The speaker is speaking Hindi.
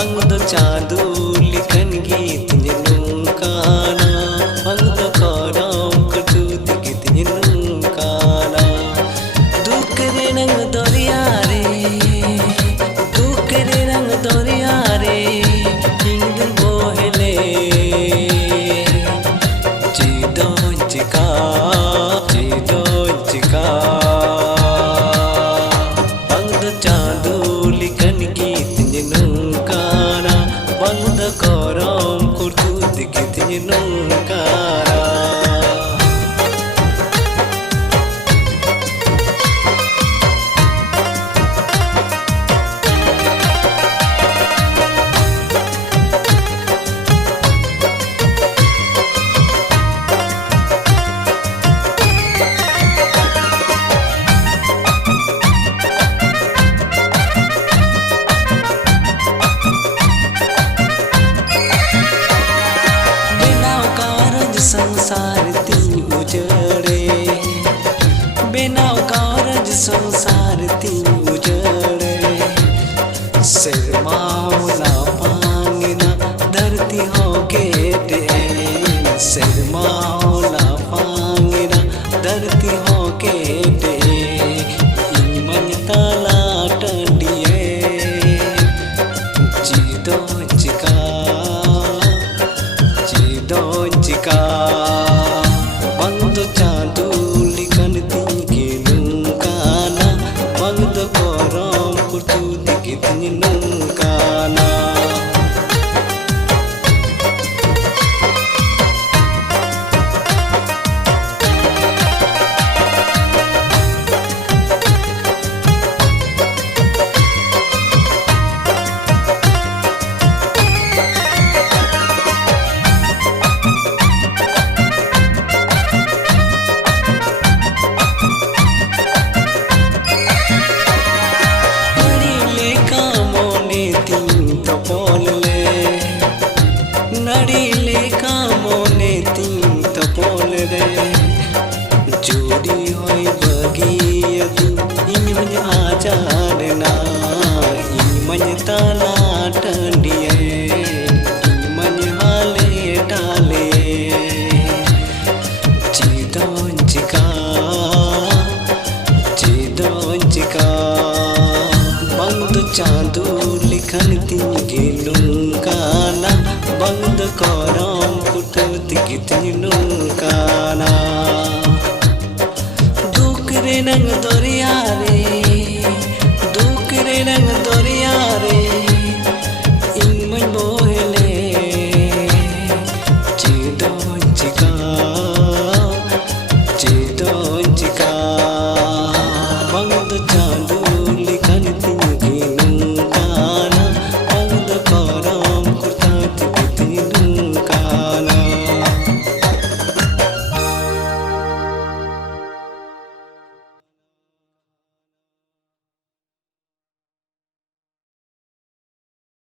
Bangdo chadu likan git nunukana Bangdo koram katu digit nunukana Dukre rang doriyare Dukre rang doriyare Hingdun bohele Jidon jika Jidon jika Bangdo chadu likan git nunukana Bangdo koram katu digit nunukana संसार ती उजड़े बिना कारज संसार ती उजड़े शर्माओला पांगना धरती हो गेटे शर्माओला पांगना धरती हो गेटे मन ताला टंडिए जीदो चिका Bangdo chadu likan tinggi nungkana Bangdo koram kurtu dikit nungkana नड़ीले कामोने तीन तपोल रे जोड़ी होई बगियदु इमन आचार ना इमन ताला टंडिए इमन हाले डाले जीदों चिका Bangdo chadu likan tinggi nungkana Bangdo koram kutu digit nungkana Dukre rang doriyare Dukre rang doriyare